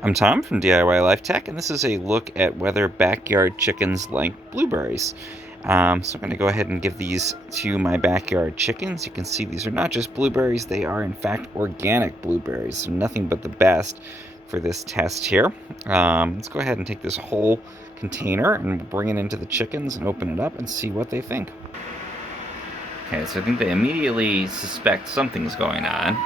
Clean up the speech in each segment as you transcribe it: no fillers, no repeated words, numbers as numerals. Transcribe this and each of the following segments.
I'm Tom from DIY Life Tech, and this is a look at whether backyard chickens like blueberries. So I'm going to go ahead and give these to my backyard chickens. You can see these are not just blueberries, they are in fact organic blueberries, so nothing but the best for this test here. Let's go ahead and take this whole container and bring it into the chickens and open it up and see what they think. Okay, so I think they immediately suspect something's going on.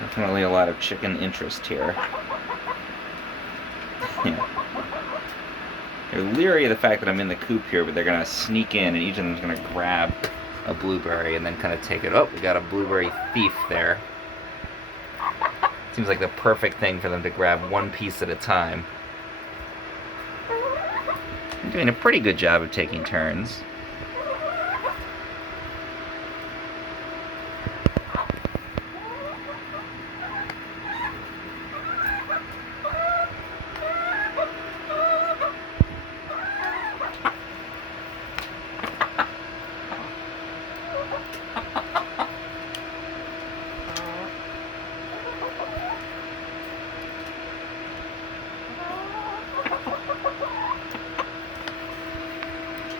Definitely a lot of chicken interest here. Yeah. They're leery of the fact that I'm in the coop here, but they're going to sneak in, and each of them is going to grab a blueberry and then kind of take it. Oh, we got a blueberry thief there. Seems like the perfect thing for them to grab one piece at a time. They're doing a pretty good job of taking turns.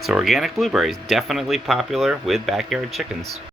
So organic blueberries, definitely popular with backyard chickens.